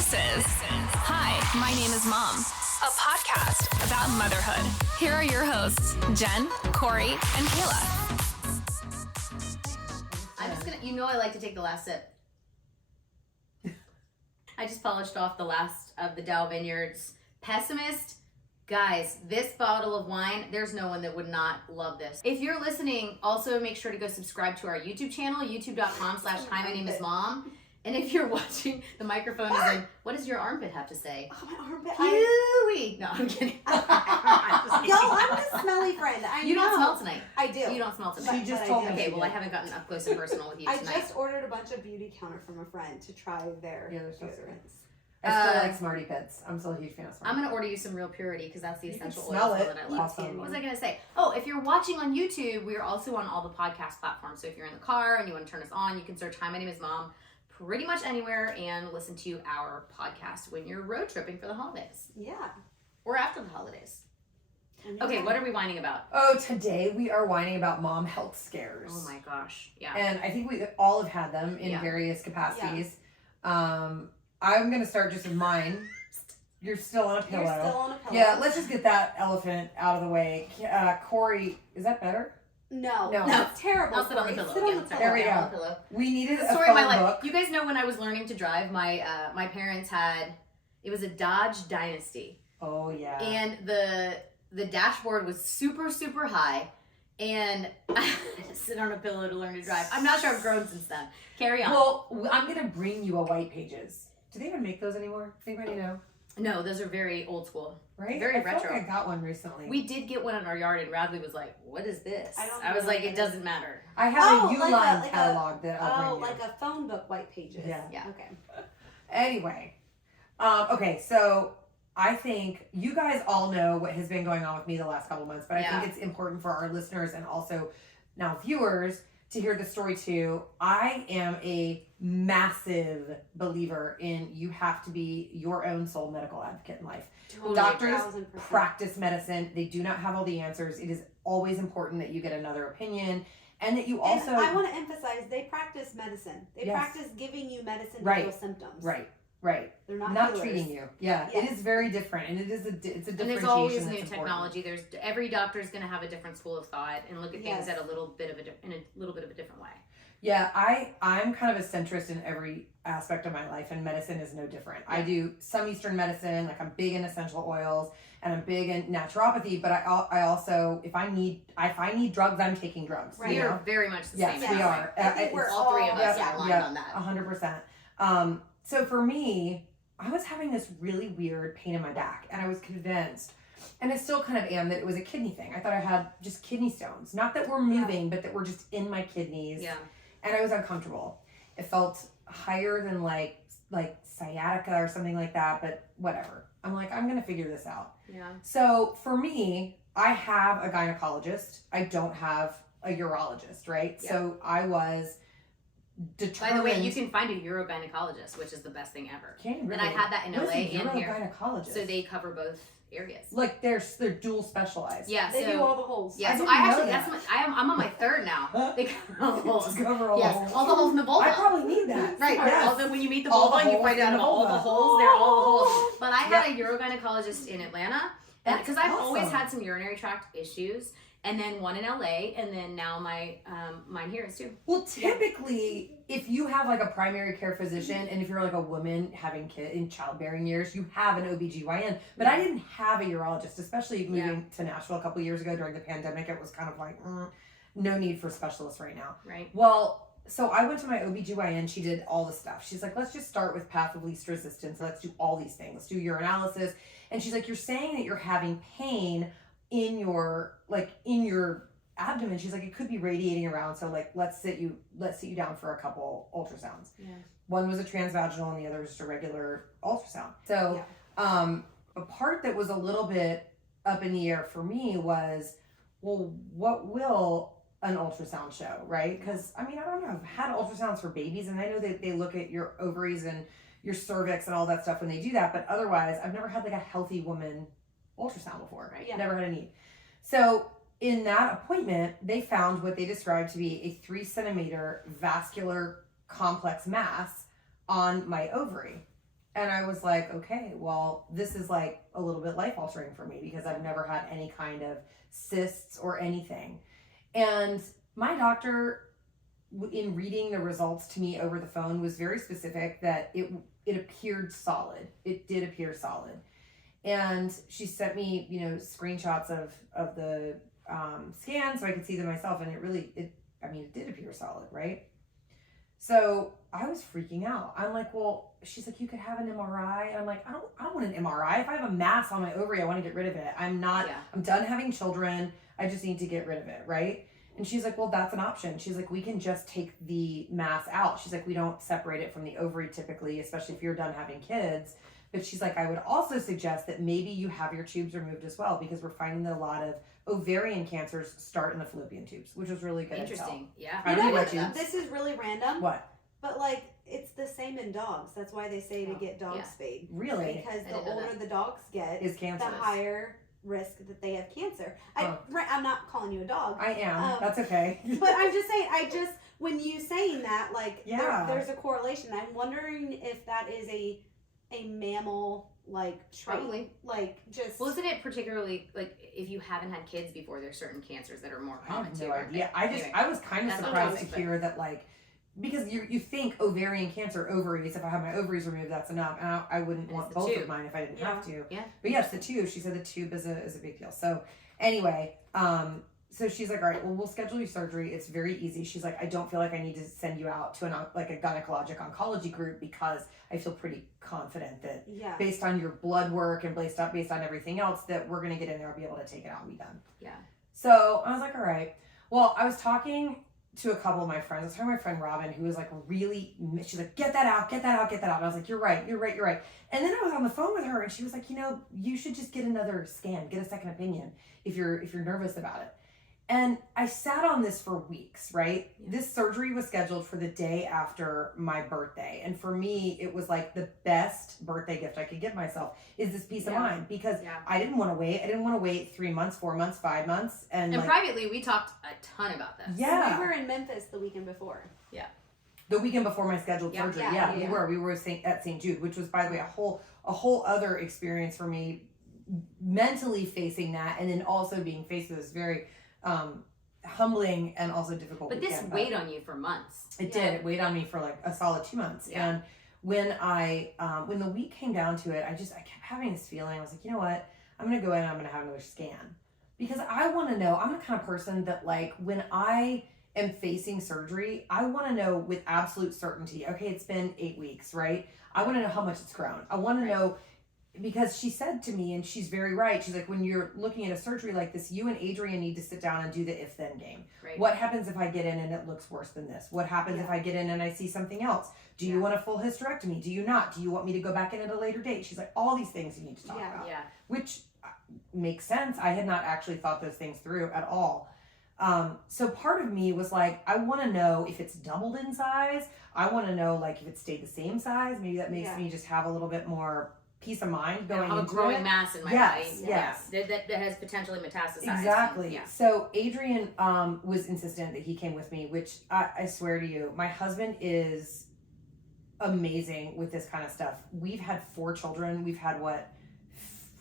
This is Hi, My Name is Mom, a podcast about motherhood. Here are your hosts, Jen, Corri, and Kaela. I'm just gonna, I like to take the last sip. I just polished off the last of the Dow Vineyards Pessimist. Guys, this bottle of wine, there's no one that would not love this. If you're listening, also make sure to go subscribe to our YouTube channel, youtube.com/Hi, My Name is Mom. And if you're watching, the microphone is in. What does your armpit have to say? Oh, my armpit. Pewee. No, I'm kidding. Yo, I'm the smelly friend. You don't smell tonight. I do. You don't smell tonight. She just told me. Okay, well, I haven't gotten up close and personal with you tonight. I just ordered a bunch of beauty counter from a friend to try their deodorants. I still like Smarty Pits. I'm still a huge fan of Smarty I'm going to order you some Real Purity because that's the essential oil smell it. that I love. Awesome. What was I going to say? Oh, if you're watching on YouTube, we are also on all the podcast platforms. So if you're in the car and you want to turn us on, you can search Hi, My Name is Mom pretty much anywhere and listen to our podcast when you're road tripping for the holidays. Yeah. Or after the holidays. Okay, what are we whining about? Oh, today we are whining about mom health scares. Oh my gosh. Yeah. And I think we all have had them in various capacities. Yeah. I'm going to start just with mine. You're still on a pillow. You're still on a pillow. Yeah, let's just get that elephant out of the way. Corri, is that better? No, No. it's terrible. I'll sit on the pillow. Sit on again. the pillow. There we go. On the pillow. We needed The a story phone of my life. book. You guys know when I was learning to drive, my parents had, it was a Dodge Dynasty. Oh, yeah. And the dashboard was super, super high. And I had to sit on a pillow to learn to drive. I'm not sure I've grown since then. Carry on. Well, I'm going to bring you a White Pages. Do they even make those anymore? Does anybody know? No, those are very old school. Right? Very I feel retro. like I got one recently. We did get one in our yard, and Radley was like, "What is this?" I was know like, what "It doesn't matter." I have a Uline like catalog that I'll bring you. like a phone book, White Pages. Yeah. Okay. Anyway, okay, so I think you guys all know what has been going on with me the last couple months, but I think it's important for our listeners and also now viewers to hear the story too. I am a massive believer in you have to be your own sole medical advocate in life. Totally. Doctors 1000%. practice medicine. They do not have all the answers. It is always important that you get another opinion and that you also... And I want to emphasize, they practice medicine. They practice giving you medicine to heal symptoms. Right. They're not healers. Treating you. Yeah, Yes. it is very different, and it's a differentiation. And there's always new that's technology. There's every doctor is going to have a different school of thought and look at things Yes. at a little bit of a different way. Yeah, I'm kind of a centrist in every aspect of my life, and medicine is no different. I do some Eastern medicine, like I'm big in essential oils, and I'm big in naturopathy. But I also, if I need drugs, I'm taking drugs. Right. We You know? are very much the Yes, same. we are. I think we're all three of us yeah. are aligned on that. 100%. So for me, I was having this really weird pain in my back, and I was convinced, and I still kind of am, that it was a kidney thing. I thought I had just kidney stones. Not that we're moving, but that we're just in my kidneys. Yeah. And I was uncomfortable. It felt higher than like sciatica or something like that, but whatever. I'm like, I'm going to figure this out. Yeah. So for me, I have a gynecologist. I don't have a urologist, right? Yeah. So I was determined. By the way, you can find a urogynecologist, which is the best thing ever. Can really? And I had that in What LA is a and here. urogynecologist? So they cover both areas. like they're dual specialized. Yeah. They so, do all the holes. Yeah. I So didn't I know actually that. I'm on my third now. They cover all the holes. Cover all the Yes. holes. All the holes in the vulva. I probably need that. Right, Yes. although when you meet the All the vulva, you holes find in out the all the vulva. holes. They're all the holes. But I had a urogynecologist in Atlanta, That's because I've always awesome. had some urinary tract issues, and then one in LA, and then now mine here is too. Well, typically, if you have like a primary care physician, and if you're like a woman having in childbearing years, you have an OBGYN. But I didn't have a urologist, especially moving to Nashville a couple years ago during the pandemic. It was kind of like, no need for specialists right now. Right. Well, so I went to my OBGYN. She did all the stuff. She's like, let's just start with path of least resistance. Let's do all these things. Let's do urinalysis. And she's like, you're saying that you're having pain in your abdomen. She's like, it could be radiating around. So like, let's sit you down for a couple ultrasounds. Yeah. One was a transvaginal and the other was just a regular ultrasound. So, a part that was a little bit up in the air for me was, well, what will an ultrasound show, right? Because I don't know. I've had ultrasounds for babies, and I know that they look at your ovaries and your cervix and all that stuff when they do that. But otherwise, I've never had like a healthy woman ultrasound before. Right. Yeah. Never had a need. So in that appointment, they found what they described to be a 3 centimeter vascular complex mass on my ovary. And I was like, okay, well, this is like a little bit life altering for me because I've never had any kind of cysts or anything. And my doctor, in reading the results to me over the phone, was very specific that it appeared solid. It did appear solid. And she sent me, screenshots of the scan so I could see them myself. And it did appear solid, right? So I was freaking out. I'm like, well, she's like, you could have an MRI. And I'm like, I don't want an MRI. If I have a mass on my ovary, I want to get rid of it. I'm done having children. I just need to get rid of it, right? And she's like, well, that's an option. She's like, we can just take the mass out. She's like, we don't separate it from the ovary typically, especially if you're done having kids. But she's like, I would also suggest that maybe you have your tubes removed as well, because we're finding that a lot of ovarian cancers start in the fallopian tubes, which was really good. Interesting. Yeah. I don't know what this is really random. What? But it's the same in dogs. That's why they say to get dogs spayed. Really? Because the older the dogs get, is cancer, the higher risk that they have cancer. I'm not calling you a dog. I am. That's okay. But I'm just saying, when you saying that, there's a correlation. I'm wondering if that is a mammal trait. Probably. Just. Well, isn't it particularly if you haven't had kids before, there's certain cancers that are more I common have too. no idea. I was kind of surprised to hear that because you think ovarian cancer, ovaries, if I have my ovaries removed, that's enough. And I wouldn't want both of mine if I didn't have to. Yeah. But yes, the tube, she said the tube is a big deal. So anyway, so she's like, all right, well, we'll schedule your surgery. It's very easy. She's like, I don't feel like I need to send you out to a gynecologic oncology group, because I feel pretty confident that based on your blood work and based on everything else, that we're going to get in there and be able to take it out and be done. Yeah. So I was like, all right. Well, I was talking to a couple of my friends. I was talking to my friend Robin, who was she's like, get that out. And I was like, you're right. And then I was on the phone with her, and she was like, you should just get another scan, get a second opinion if you're nervous about it. And I sat on this for weeks, right? Yeah. This surgery was scheduled for the day after my birthday. And for me, it was like the best birthday gift I could give myself is this peace of mind, because I didn't want to wait. I didn't want to wait 3 months, 4 months, 5 months. And privately, we talked a ton about this. Yeah. We were in Memphis the weekend before. Yeah. The weekend before my scheduled surgery. Yeah, we were. We were at St. Jude, which was, by the way, a whole other experience for me, mentally facing that, and then also being faced with this very humbling and also difficult. But this weighed on you for months. It did. It weighed on me for a solid 2 months. Yeah. And when the week came down to it, I kept having this feeling. I was like, you know what? I'm going to go in and I'm going to have another scan, because I want to know. I'm the kind of person that when I am facing surgery, I want to know with absolute certainty, okay, it's been 8 weeks, right? I want to know how much it's grown. I want to know, because she said to me, and she's very right, she's like, when you're looking at a surgery like this, you and Adrian need to sit down and do the if-then game. Right. What happens if I get in and it looks worse than this? What happens if I get in and I see something else? Do you want a full hysterectomy? Do you not? Do you want me to go back in at a later date? She's like, all these things you need to talk about. Yeah. Which makes sense. I had not actually thought those things through at all. So part of me was like, I want to know if it's doubled in size. I want to know if it stayed the same size. Maybe that makes me just have a little bit more peace of mind going into it. A growing mass in my body. Yes. That has potentially metastasized. Exactly. Yeah. So Adrian was insistent that he came with me, which I swear to you, my husband is amazing with this kind of stuff. We've had 4 children. We've had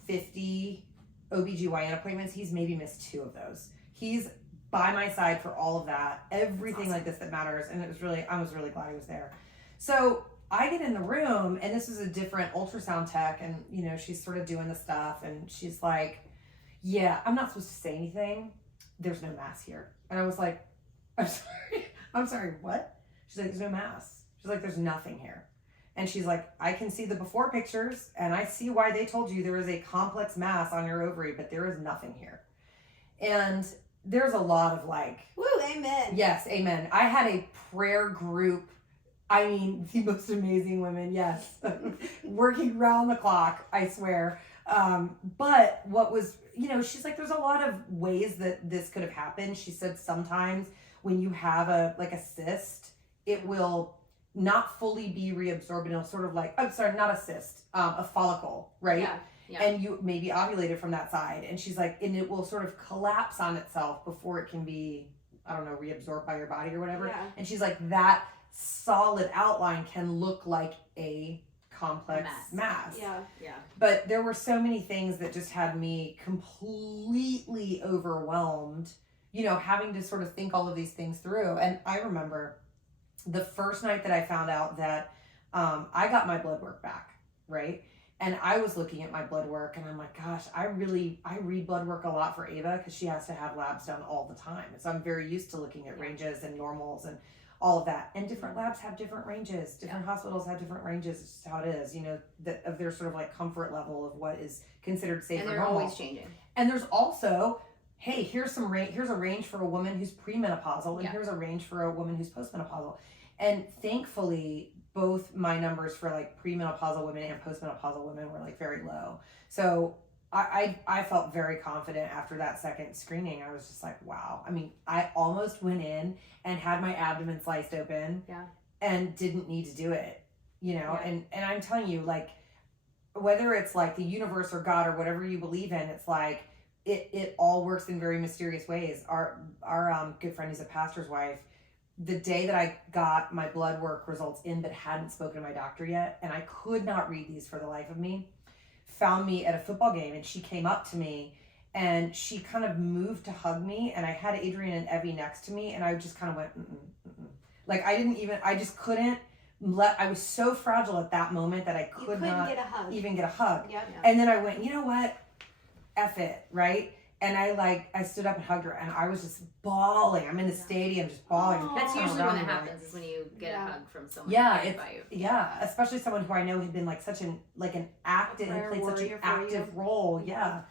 50 OBGYN appointments. He's maybe missed 2 of those. He's by my side for all of that, everything like this that matters. And I was really glad he was there. So I get in the room, and this is a different ultrasound tech, and she's sort of doing the stuff, and she's like, yeah, I'm not supposed to say anything. There's no mass here. And I was like, I'm sorry, what? She's like, there's no mass. She's like, there's nothing here. And she's like, I can see the before pictures, and I see why they told you there is a complex mass on your ovary, but there is nothing here. And there's a lot of woo, amen. Yes, amen. I had a prayer group. I mean, the most amazing women, yes. Working round the clock, I swear. But what was, she's like, there's a lot of ways that this could have happened. She said sometimes when you have a cyst, it will not fully be reabsorbed. It'll sort of not a cyst, a follicle, right? Yeah. Yeah. And you maybe ovulated from that side. And she's like, and it will sort of collapse on itself before it can be, reabsorbed by your body or whatever. Yeah. And she's like, that solid outline can look like a complex mass. Yeah. But there were so many things that just had me completely overwhelmed, you know, having to sort of think all of these things through. And I remember the first night that I found out that I got my blood work back, right? And I was looking at my blood work and I'm like, gosh, I read blood work a lot for Ava because she has to have labs done all the time. And so I'm very used to looking at ranges and normals and all of that. And different labs have different ranges. Different hospitals have different ranges. It's just how it is, you know, of their sort of like comfort level of what is considered safe and or they're normal. always changing. And there's also, hey, here's a range for a woman who's premenopausal and here's a range for a woman who's postmenopausal. And thankfully, both my numbers for like premenopausal women and postmenopausal women were like very low. So I felt very confident after that second screening. I was just like, wow. I mean, I almost went in and had my abdomen sliced open and didn't need to do it, you know? And I'm telling you, like, whether it's like the universe or God or whatever you believe in, it's like, it all works in very mysterious ways. Our good friend who's a pastor's wife, the day that I got my blood work results in but hadn't spoken to my doctor yet, and I could not read these for the life of me, found me at a football game, and she came up to me and she kind of moved to hug me, and I had Adrian and Evie next to me, and I just kind of went, like I just couldn't I was so fragile at that moment that I could not even get a hug. Yep. And then I went, you know what? F it, right? And I stood up and hugged her, and I was just bawling. I'm in the stadium just bawling. That's usually when it happens, is when you get a hug from someone by you. Yeah, especially someone who I know had been like such an active, played such an active role. Yeah.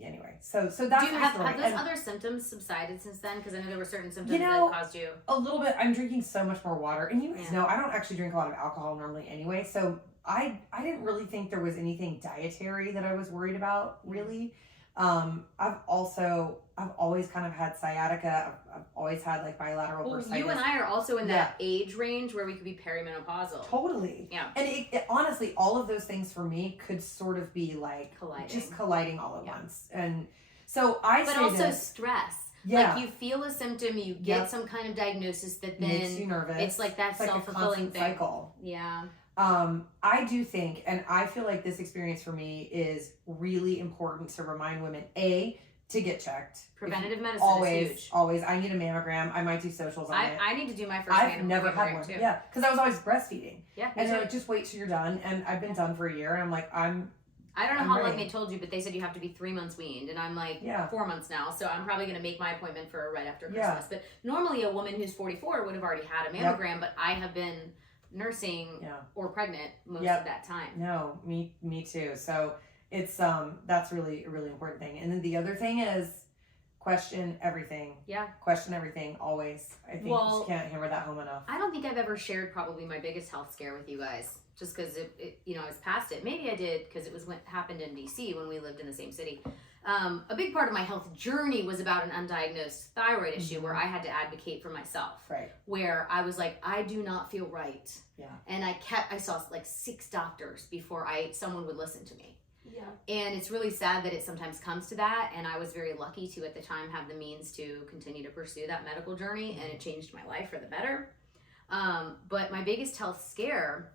Anyway, so that's have those other symptoms subsided since then? Because I know there were certain symptoms that caused you a little bit. I'm drinking so much more water, and you guys know I don't actually drink a lot of alcohol normally anyway. So I didn't really think there was anything dietary that I was worried about really. I've always kind of had sciatica. I've always had like bilateral bursitis. You and I are also in that age range where we could be perimenopausal. Totally. Yeah. And it honestly, all of those things for me could sort of be like colliding all at once. And so but also stress. Yeah. Like you feel a symptom, you get some kind of diagnosis that then makes you nervous. It's like that self-fulfilling thing. Cycle. Yeah. I do think, and I feel like this experience for me is really important to remind women, to get checked. Preventative medicine is huge. Always. I need a mammogram. I might do socials on it. I need to do my first I've never had one. Too. Yeah, because I was always breastfeeding. Yeah. And they're like, just wait till you're done. And I've been done for a year. And I'm like, I don't know how long they told you, but they said you have to be 3 months weaned. And I'm like, 4 months now. So I'm probably going to make my appointment for right after Christmas. But normally a woman who's 44 would have already had a mammogram, but I have been nursing or pregnant most of that time. No, me too. So it's that's really a really important thing. And then the other thing is question everything. Yeah. Question everything always. I think you can't hammer that home enough. I don't think I've ever shared probably my biggest health scare with you guys. Just because it I was past it. Maybe I did because it was what happened in DC when we lived in the same city. A big part of my health journey was about an undiagnosed thyroid issue where I had to advocate for myself. Right. Where I was like, I do not feel right. Yeah. And I saw like 6 doctors before someone would listen to me. Yeah. And it's really sad that it sometimes comes to that. And I was very lucky to at the time have the means to continue to pursue that medical journey, and it changed my life for the better. But my biggest health scare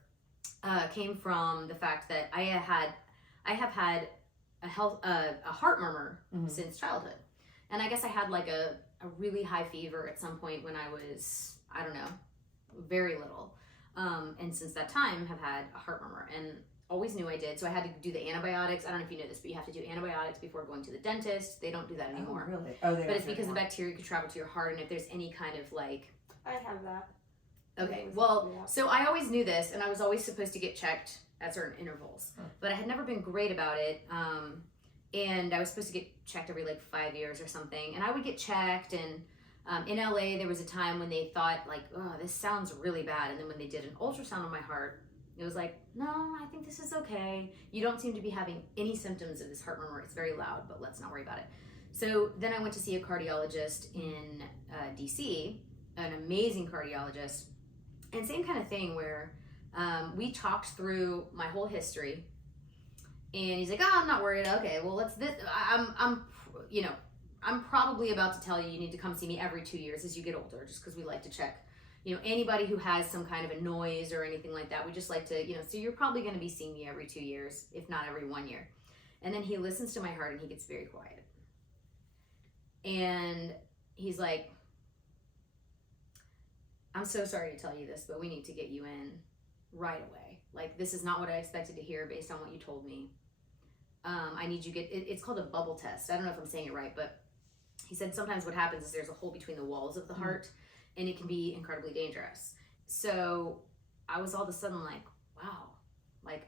came from the fact that I have had a heart murmur since childhood. And I guess I had like a really high fever at some point when I was, I don't know, very little. And since that time have had a heart murmur and always knew I did. So I had to do the antibiotics. I don't know if you know this, but you have to do antibiotics before going to the dentist. They don't do that anymore. Oh, really? Oh, they don't. But it's because the bacteria could travel to your heart, and if there's any kind of like... I have that. Okay, well, so I always knew this, and I was always supposed to get checked at certain intervals. But I had never been great about it. And I was supposed to get checked every like 5 years or something. And I would get checked, and in LA, there was a time when they thought like, oh, this sounds really bad. And then when they did an ultrasound on my heart, it was like, no, I think this is okay. You don't seem to be having any symptoms of this heart murmur. It's very loud, but let's not worry about it. So then I went to see a cardiologist in DC, an amazing cardiologist. And same kind of thing where we talked through my whole history. And he's like, oh, I'm not worried. Okay, well, I'm probably about to tell you need to come see me every 2 years as you get older, just because we like to check anybody who has some kind of a noise or anything like that, we just like to, so you're probably going to be seeing me every 2 years, if not every 1 year. And then he listens to my heart and he gets very quiet. And he's like, I'm so sorry to tell you this, but we need to get you in right away. Like, this is not what I expected to hear based on what you told me. I need you it's called a bubble test. I don't know if I'm saying it right, but he said sometimes what happens is there's a hole between the walls of the heart, and it can be incredibly dangerous. So I was all of a sudden like, wow, like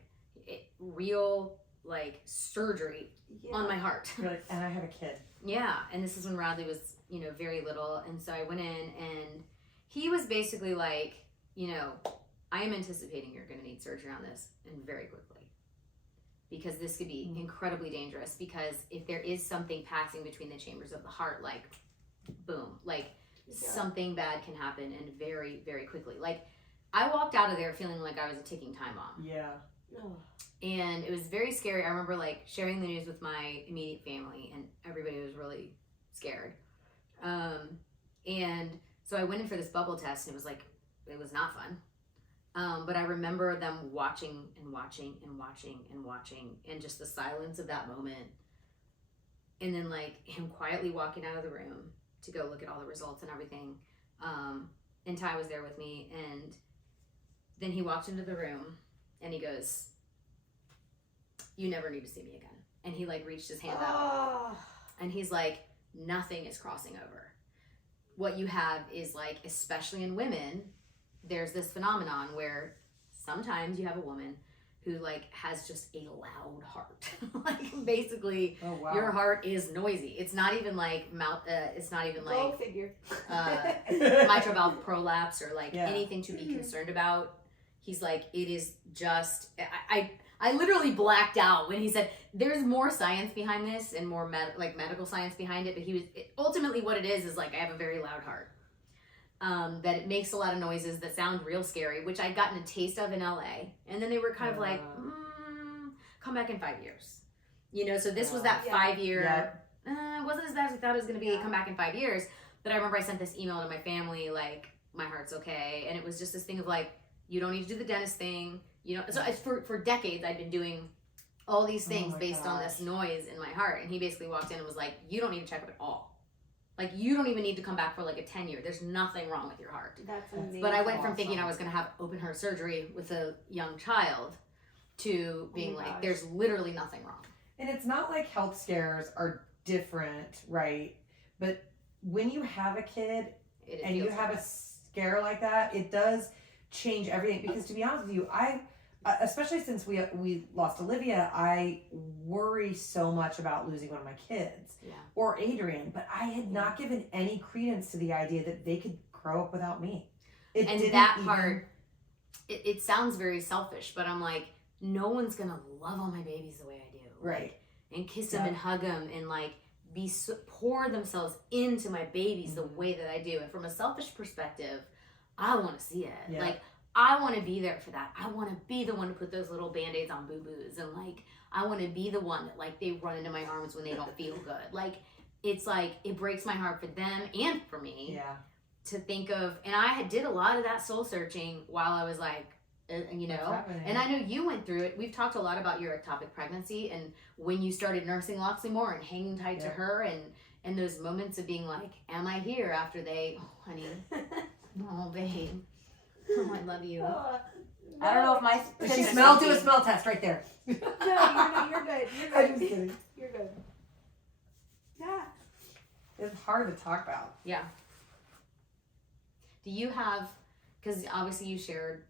real like surgery on my heart. You're like, and I have a kid. Yeah, and this is when Radley was, very little, and so I went in, and he was basically like, I am anticipating you're going to need surgery on this, and very quickly, because this could be incredibly dangerous, because if there is something passing between the chambers of the heart, like, boom, like, something bad can happen, and very, very quickly. Like, I walked out of there feeling like I was a ticking time bomb. Yeah. And it was very scary. I remember, like, sharing the news with my immediate family, and everybody was really scared. And so I went in for this bubble test, and it was not fun. But I remember them watching and watching and watching and watching, and just the silence of that moment. And then, like, him quietly walking out of the room to go look at all the results and everything. And Ty was there with me, and then he walked into the room, and he goes, you never need to see me again. And he, like, reached his hand out, and he's like, nothing is crossing over. What you have is, like, especially in women, there's this phenomenon where sometimes you have a woman who, like, has just a loud heart. Like, basically, your heart is noisy. It's not even like mouth. It's not even like Go figure. mitral valve prolapse or like anything to be concerned about. He's like, it is just. I literally blacked out when he said there's more science behind this and more medical science behind it. But ultimately what it is like I have a very loud heart. That it makes a lot of noises that sound real scary, which I'd gotten a taste of in LA. And then they were kind of like, come back in 5 years. So this was that 5 year, it wasn't as bad as we thought it was going to be, come back in 5 years. But I remember I sent this email to my family, like, my heart's okay. And it was just this thing of like, you don't need to do the dentist thing. So for decades I'd been doing all these things based on this noise in my heart. And he basically walked in and was like, you don't need to check up at all. Like, you don't even need to come back for like a 10-year. There's nothing wrong with your heart. That's amazing. But I went from thinking I was going to have open heart surgery with a young child to being like, there's literally nothing wrong. And it's not like health scares are different, right? But when you have a kid and you have a scare like that, it does change everything. Because to be honest with you, especially since we lost Olivia, I worry so much about losing one of my kids or Adrian, but I had not given any credence to the idea that they could grow up without me. Part, it sounds very selfish, but I'm like, no one's gonna love all my babies the way I do, right? And kiss them and hug them and like pour themselves into my babies the way that I do. And from a selfish perspective, I want to see it. Like, I want to be there for that. I want to be the one to put those little Band-Aids on boo-boos. And, like, I want to be the one that, like, they run into my arms when they don't feel good. Like, it's like, it breaks my heart for them and for me to think of. And I did a lot of that soul searching while I was, like, and I know you went through it. We've talked a lot about your ectopic pregnancy and when you started nursing Loxley more and hanging tight to her and those moments of being like, am I here after they, honey, babe. Oh, I love you. I don't know if my she do a smell test right there. No, you're good. You're good. I'm just kidding. You're good. Yeah. It's hard to talk about. Yeah. Do you have, because obviously you shared,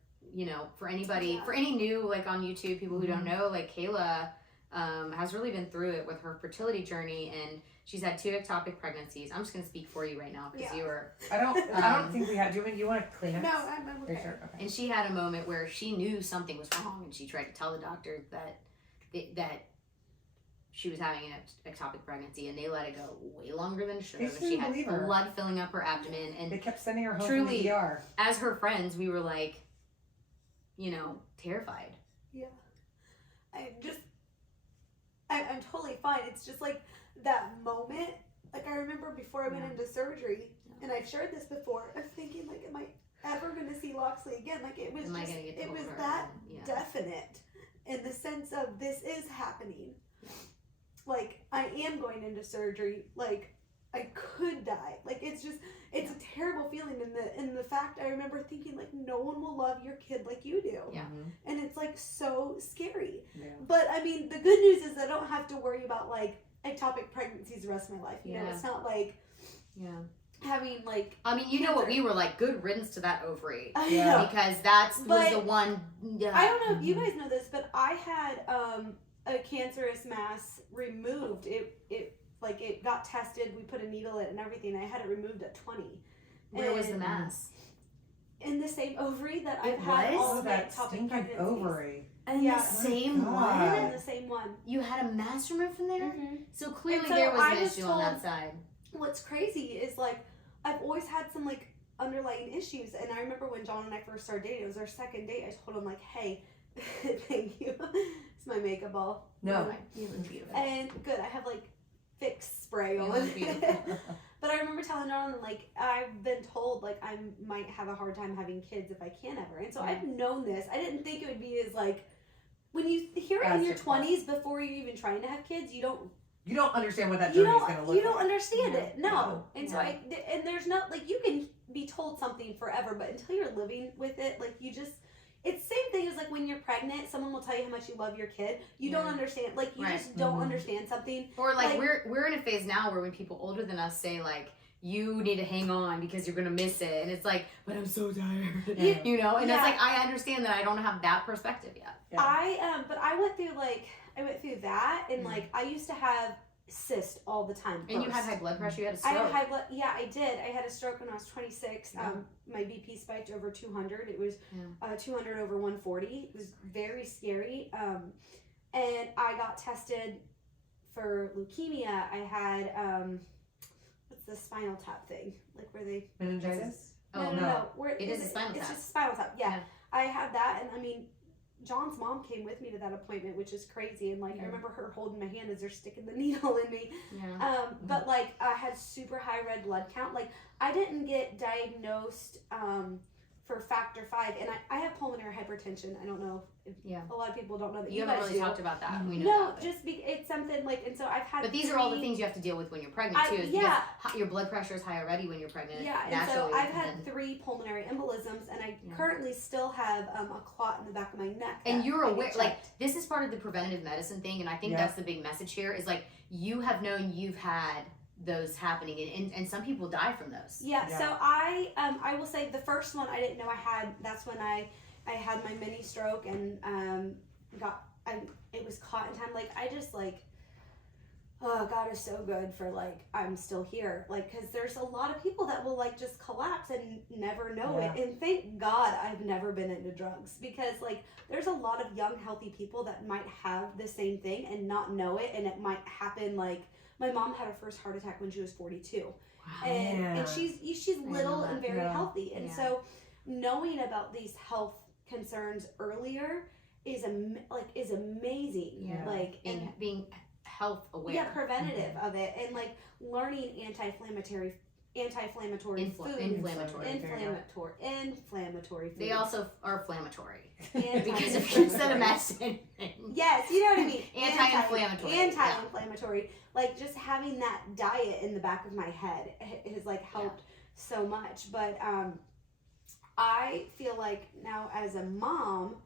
for anybody, for any new, like on YouTube, people who don't know, like Kaela has really been through it with her fertility journey, and she's had 2 ectopic pregnancies. I'm just going to speak for you right now because you were. I don't think we had. Do you want to clean it? No, I'm okay. Sure? Okay. And she had a moment where she knew something was wrong, and she tried to tell the doctor that she was having an ectopic pregnancy, and they let it go way longer than it should have. She had blood filling up her abdomen, and they kept sending her home truly, from the ER. As her friends, we were like, terrified. Yeah, I'm totally fine. It's just like that moment. Like, I remember before I went into surgery, and I've shared this before, of thinking like, ever going to see Loxley again. Like, it was just, it was that definite in the sense of this is happening. Yeah. Like, I am going into surgery. Like, I could die. Like, it's just, it's a terrible feeling. And the fact, I remember thinking, like, no one will love your kid like you do. Yeah. And it's, like, so scary. Yeah. But, I mean, the good news is I don't have to worry about, like, ectopic pregnancies the rest of my life. You know, it's not like having, like, I mean, you know what we were like, good riddance to that ovary. Yeah. Because that was the one. I don't know if you guys know this, but I had a cancerous mass removed. It got tested. We put a needle in it and everything. I had it removed at 20. Where was the mass? In the same ovary that I've had all of that ectopic pregnancies. ovary. In the same one? In the same one. You had a mass removed from there? Mm-hmm. So clearly there was an issue on that side. What's crazy is, like, I've always had some, like, underlying issues. And I remember when John and I first started dating, it was our second date. I told him, like, hey, thank you. It's my makeup ball. No. You look beautiful. And good. I have, like, Fix spray on. But I remember telling John, like, I've been told, like, I might have a hard time having kids if I can ever. And so I've known this. I didn't think it would be as, like, when you hear it in your 20s before you're even trying to have kids, you don't understand what that journey is going to look like. You don't understand it. No. And so and there's not, like, you can be told something forever, but until you're living with it, like, you just, it's the same thing as, like, when you're pregnant, someone will tell you how much you love your kid. You don't understand, like, you just don't understand something. Or, like, we're in a phase now where when people older than us say, like, you need to hang on because you're going to miss it. And it's like, but I'm so tired. Yeah. You know? And it's like, I understand that I don't have that perspective yet. Yeah. But I went through that, and, like, I used to have cyst all the time. And you had high blood pressure? You had a stroke? I had high blood. Yeah, I did. I had a stroke when I was 26. My BP spiked over 200. It was 200 over 140. It was very scary. And I got tested for leukemia. I had what's the spinal tap thing? Like, where they meningitis? No. Where it is a spinal tap. It's just spinal tap. Yeah. I had that, and I mean, John's mom came with me to that appointment, which is crazy. And, like, I remember her holding my hand as they're sticking the needle in me. But, like, I had super high red blood count. Like, I didn't get diagnosed for factor 5, and I have pulmonary hypertension. I don't know if a lot of people don't know that. You haven't really talked about that. We know no, just it's something, like, and so I've had. But these are all the things you have to deal with when you're pregnant too. Because your blood pressure is high already when you're pregnant. Yeah, and so I've had 3 pulmonary embolisms, and I currently still have a clot in the back of my neck. And you're aware, like, this is part of the preventative medicine thing, and I think that's the big message here is, like, you have known you've had those happening, and some people die from those. So I will say the first one I didn't know I had. That's when I had my mini stroke, and it was caught in time. Like, I just, like, oh, God is so good for, like, I'm still here. Like, because there's a lot of people that will, like, just collapse and never know it. And thank God I've never been into drugs, because, like, there's a lot of young healthy people that might have the same thing and not know it, and it might happen. Like, my mom had her first heart attack when she was 42. Wow. And she's little and very healthy. And so knowing about these health concerns earlier is amazing. Yeah. Like, and being health aware. Yeah, preventative of it, and, like, learning anti-inflammatory food. Inflammatory food. They also are inflammatory. Because if you said a match anything. Yes, you know what I mean. Anti-inflammatory. Anti-inflammatory. Like, just having that diet in the back of my head has, like, helped so much. But I feel like now as a mom,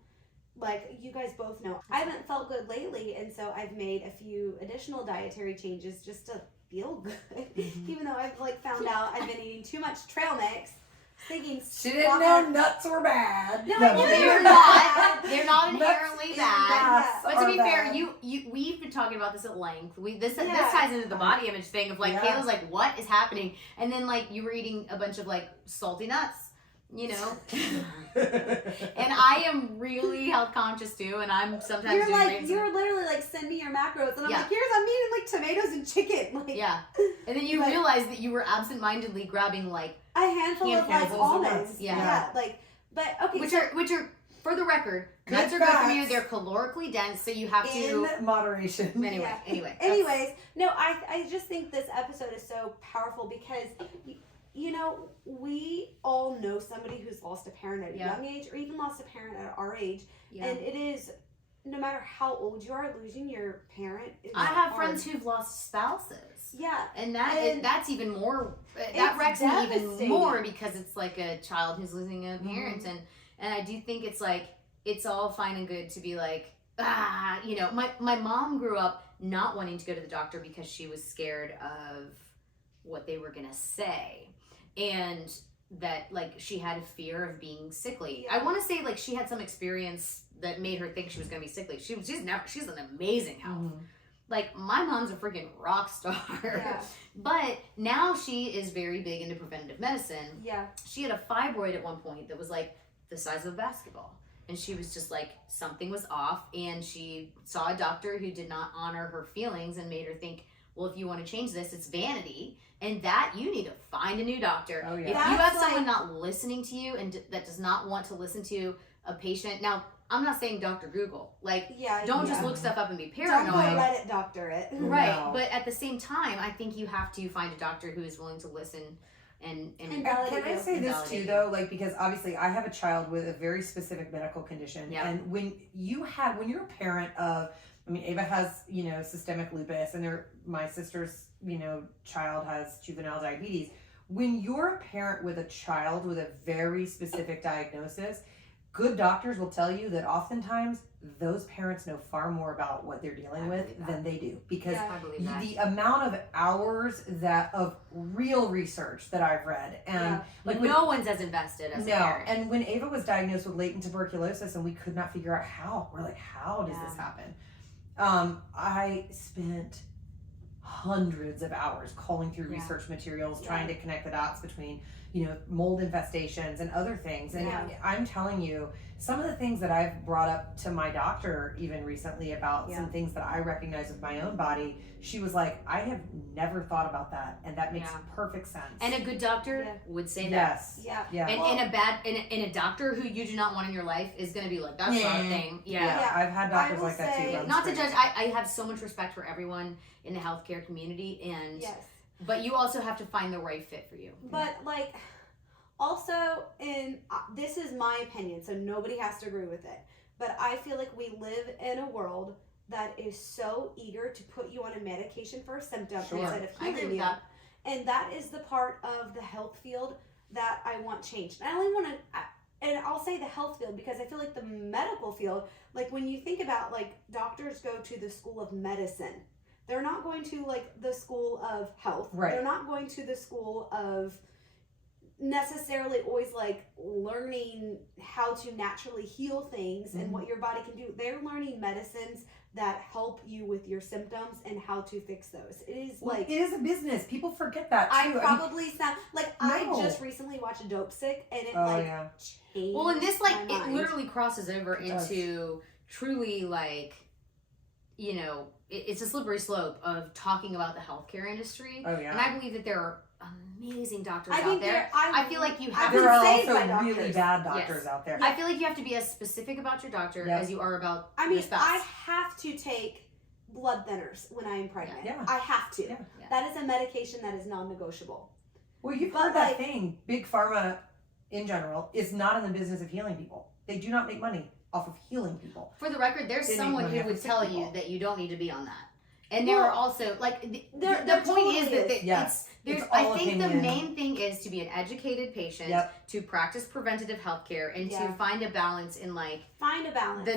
like, you guys both know, I haven't felt good lately, and so I've made a few additional dietary changes just to feel good. Even though I've, like, found out I've been eating too much trail mix, thinking she didn't know nuts were bad. No, they're not. They're not inherently bad. But to be fair, we've been talking about this at length. This ties into the body image thing of, like, Kayla's like, what is happening? And then, like, you were eating a bunch of, like, salty nuts. You know, and I am really health conscious too, and I'm sometimes you're literally like, send me your macros, and I'm like, I'm eating, like, tomatoes and chicken, like, and then you realize that you were absentmindedly grabbing, like, a handful of, like, almonds, like, but okay, which are for the record, nuts are good for you. They're calorically dense, so you have to in moderation. Anyways, no, I just think this episode is so powerful because you know, we all know somebody who's lost a parent at a young age, or even lost a parent at our age. Yeah. And it is, no matter how old you are, losing your parent is I have hard. friends who've lost spouses. Yeah. And that's even more, that wrecks me even more, because it's like a child who's losing a parent. Mm-hmm. And I do think it's like, it's all fine and good to be like, you know, my mom grew up not wanting to go to the doctor because she was scared of what they were going to say. And that, like, she had a fear of being sickly. Yeah. I want to say, like, she had some experience that made her think she was going to be sickly. She's an amazing health. Mm-hmm. Like, my mom's a freaking rock star. Yeah. But now she is very big into preventative medicine. Yeah. She had a fibroid at one point that was, like, the size of a basketball. And she was just like, something was off. And she saw a doctor who did not honor her feelings and made her think, well, if you want to change this, it's vanity. And that, you need to find a new doctor. Oh, yeah. If you have someone not listening to you and that does not want to listen to a patient. Now, I'm not saying Dr. Google. Like, don't just look stuff up and be paranoid. Don't let it doctor it. Right. No. But at the same time, I think you have to find a doctor who is willing to listen and can I say this too, though? Like, because obviously I have a child with a very specific medical condition. Yeah. And when you're a parent of, I mean, Ava has, you know, systemic lupus, and my sister's, you know, child has juvenile diabetes. When you're a parent with a child with a very specific diagnosis, good doctors will tell you that oftentimes those parents know far more about what they're dealing with than they do, because the amount of hours of real research that I've read, and like no one's as invested as a parent. And when Ava was diagnosed with latent tuberculosis and we could not figure out how, we're like, how does this happen? I spent hundreds of hours calling through research materials, trying to connect the dots between, you know, mold infestations and other things. And I'm telling you, some of the things that I've brought up to my doctor even recently about some things that I recognize with my own body, she was like, I have never thought about that, and that makes perfect sense. And a good doctor would say that. Yes. Yeah. And a doctor who you do not want in your life is going to be like, that's not a thing. Yeah. I've had doctors like that too. Not to judge, I have so much respect for everyone in the healthcare community, and but you also have to find the right fit for you. But like, also, and this is my opinion, so nobody has to agree with it, but I feel like we live in a world that is so eager to put you on a medication for a symptom instead of healing you. And that is the part of the health field that I want changed. I only want to, and I'll say the health field because I feel like the medical field, like when you think about, like, doctors go to the school of medicine. They're not going to, like, the school of health. Right. They're not going to the school of necessarily always, like, learning how to naturally heal things and what your body can do. They're learning medicines that help you with your symptoms and how to fix those. It is like, it is a business. People forget that too. I probably sound like, I just recently watched Dope Sick, and it changed. Well, and this, like, it literally crosses over into truly, like, you know, it's a slippery slope of talking about the healthcare industry. Oh yeah. And I believe that there are amazing doctors out there. I feel like you have to. There are also really bad doctors out there. I feel like you have to be as specific about your doctor as you are about your spouse. I have to take blood thinners when I am pregnant. Yeah. I have to. Yeah. That is a medication that is non-negotiable. Well, you've heard that thing. Big Pharma, in general, is not in the business of healing people. They do not make money off of healing people. For the record, there's someone who would tell you that you don't need to be on that. And there are also, like, the point totally is that I think the main thing is to be an educated patient, to practice preventative healthcare, and to find a balance in, like... Find a balance,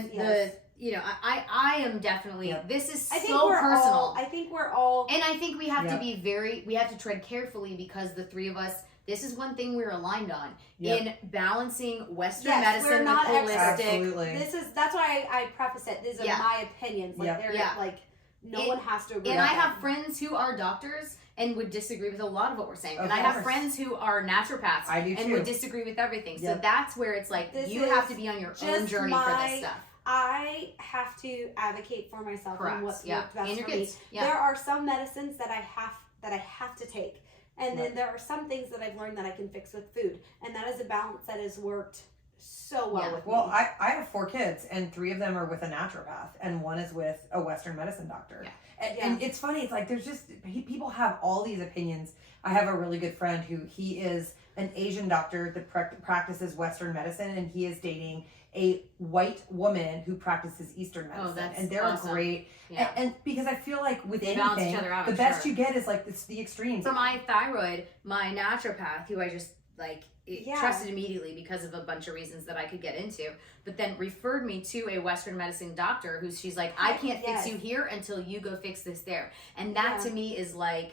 you know, I am definitely, this is so personal. I think we're all... And I think we have to be we have to tread carefully, because the three of us, this is one thing we're aligned on in balancing Western medicine with holistic. That's why I preface it. These are my opinions. Like, they're like, no one has to agree. And I have friends who are doctors and would disagree with a lot of what we're saying. And I have friends who are naturopaths and would disagree with everything. So that's where it's like, you have to be on your own journey for this stuff. I have to advocate for myself and what's worked best for me. There are some medicines that I have to take. And then there are some things that I've learned that I can fix with food. And that is a balance that has worked so well with Well, me. I have 4 kids, and 3 of them are with a naturopath, and 1 is with a Western medicine doctor. Yeah. And it's funny. It's like there's just people have all these opinions. I have a really good friend who he is an Asian doctor that practices Western medicine, and he is dating a white woman who practices Eastern medicine. That's and they're awesome. Great. Yeah. And because I feel like with They balance anything, each other out, the I'm best sure. you get is like the extremes. For my thyroid, my naturopath, who I just Yeah. trusted immediately because of a bunch of reasons that I could get into, but then referred me to a Western medicine doctor who she's like, I can't Yes. fix you here until you go fix this there. And that to me is like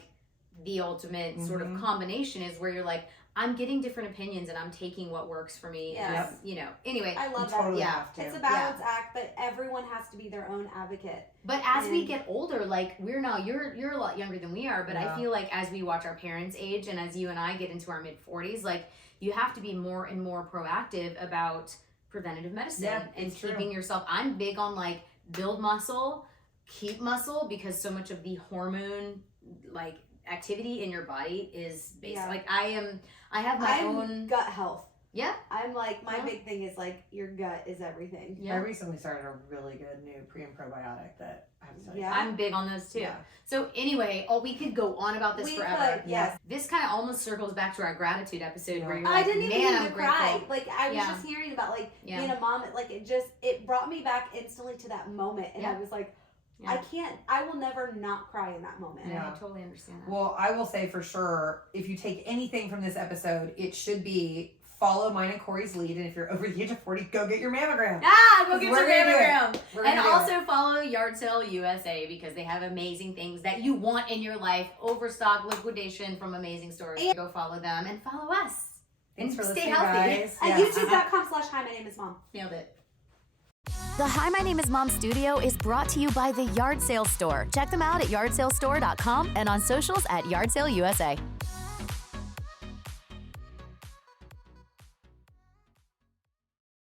the ultimate sort of combination, is where you're like, I'm getting different opinions and I'm taking what works for me. Yes. And, anyway. I love You totally that. have to. It's a balance act, but everyone has to be their own advocate. But as we And- get older, like you're a lot younger than we are, but I feel like as we watch our parents age and as you and I get into our mid 40s, like you have to be more and more proactive about preventative medicine and it's keeping yourself. I'm big on like build muscle, keep muscle, because so much of the hormone like activity in your body is based like I have my own gut health. Yeah. I'm like, my big thing is like, your gut is everything. I recently started a really good new pre and probiotic that I have to tell you. I'm big on those too. Yeah. So anyway, we could go on about this forever. Yes. This kind of almost circles back to our gratitude episode where you're I like, didn't even man, need I'm to cry. grateful. Like, I was just hearing about like being a mom. Like, it brought me back instantly to that moment. And I was like, I will never not cry in that moment. I totally understand that. Well, I will say for sure, if you take anything from this episode, it should be follow mine and Corri's lead. And if you're over the age of 40, go get your mammogram. Go get your We're gonna do it. mammogram. We're And gonna do also follow Yard Sale USA because they have amazing things that you want in your life. Overstock, liquidation from amazing stores. Go follow them and follow us. Thanks for Stay listening, healthy. guys. At Yes. youtube.com/hi, my name is Mom. Nailed it. The Hi, My Name is Mom studio is brought to you by the Yard Sale Store. Check them out at yardsalestore.com and on socials at Yard Sale USA.